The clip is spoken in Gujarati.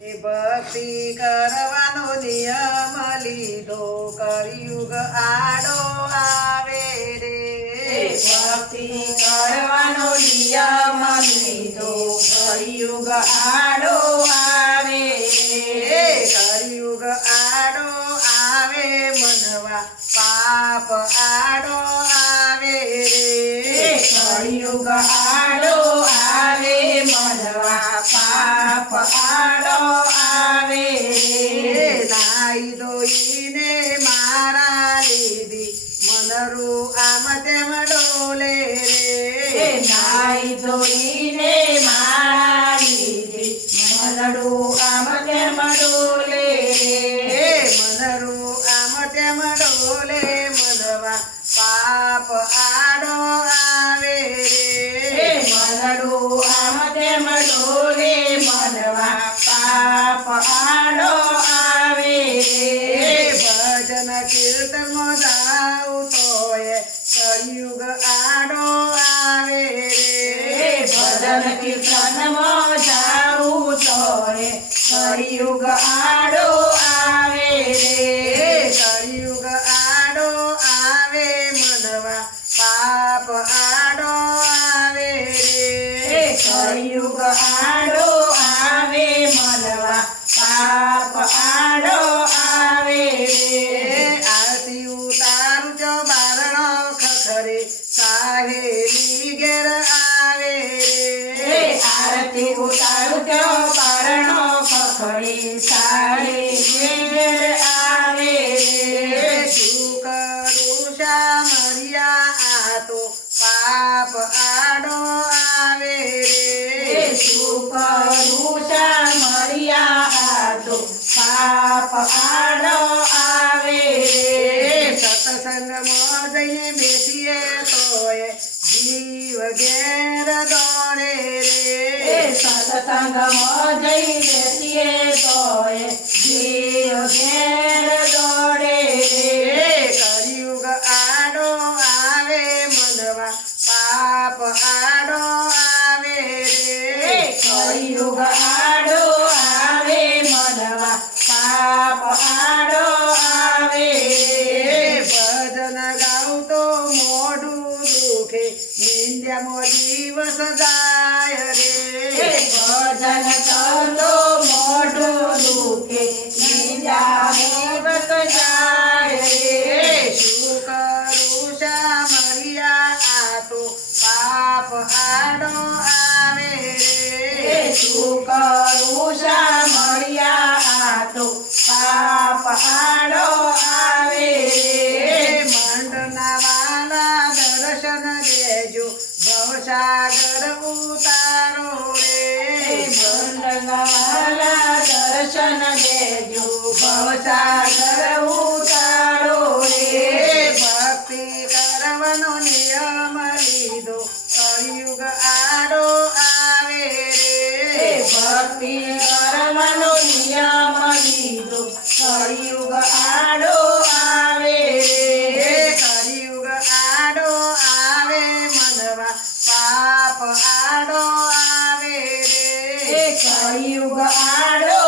એ ભક્તિ કરવાનો નિયમ લીધો કળિયુગ આડો આવે રે ભક્તિ કરવાનો નિયમ લીધો કળિયુગ આડો આવે રે કળિયુગ આડો આવે મનવા પાપ આડો આવે રે કળિયુગ આડો આવે મનવા પાપ આડો આવે રે નાઈ ધોઈને મારા લીધી મનરું આમ તેમ ડોલે રે નાઈ ધોઈને મારા લીધી મનડું આમ તેમ ડોલે રે મનરું આમ તેમ ડોલે મનવા પાપ આડો આવે રે મનડું આમ તેમ ડોલે મનવા પાપ આડો આવે રે ભજન કીર્તનમાં જાઉં તોય કળિયુગ આડો આવે રે ભજન કીર્તનમાં જાઉં તોય કળિયુગ આડો આવે રે કળિયુગ આડો આવે મનવા પાપ આડો આવે રે કળિયુગ આડો આવે મનવા પાપ આડો આવે રે આરતી ઉતારું જો બારણો ખખરે સાહેલી ઘેર આવે રે આરતી ઉતારું તો પરણો પકડી સાડી ઘેર આવે રે શું કરું શામરિયા આ તો પાપ આડો આવે રે શું કરું શામરિયા તો પાપ આડો આવે રે સત્સંગમાં જઈને બેસીએ તોય જીવ ઘેર દોડે રે સત્સંગમાં જઈ બેસીએ તોય જીવ ઘેર દોડે રે કળિયુગ આડો આવે મનવા પાપ આડો આવે રે કળિયુગ આડો આવે મનવા પાપ આડો આવે રે ભજન ગાઉં તો મોઢું દુખે નિંદ્યામાં દિવસ જાય રે ભજન કરતો મોઢું દુખે નિંદા જાય રે શું કરું શામરિયા આ તો પાપ આડો આવે રે શું કરું શામરિયા આ તો પાપ આડો આવે રે મંડના વાલા દર્શન દેજો ભવસાગર ઉતારો રે મંડળવાલા દર્શન દેજો ભવસાગર ઉતારો રે ભક્તિ કરવાનો નિયમ લીધો કળિયુગ આડો આવે રે ભક્તિ કરવાનો નિયમ લીધો કળિયુગ આડો આવે રે કળિયુગ આડો આવે મનવા પાપ આડો આવે રે કળિયુગ આડો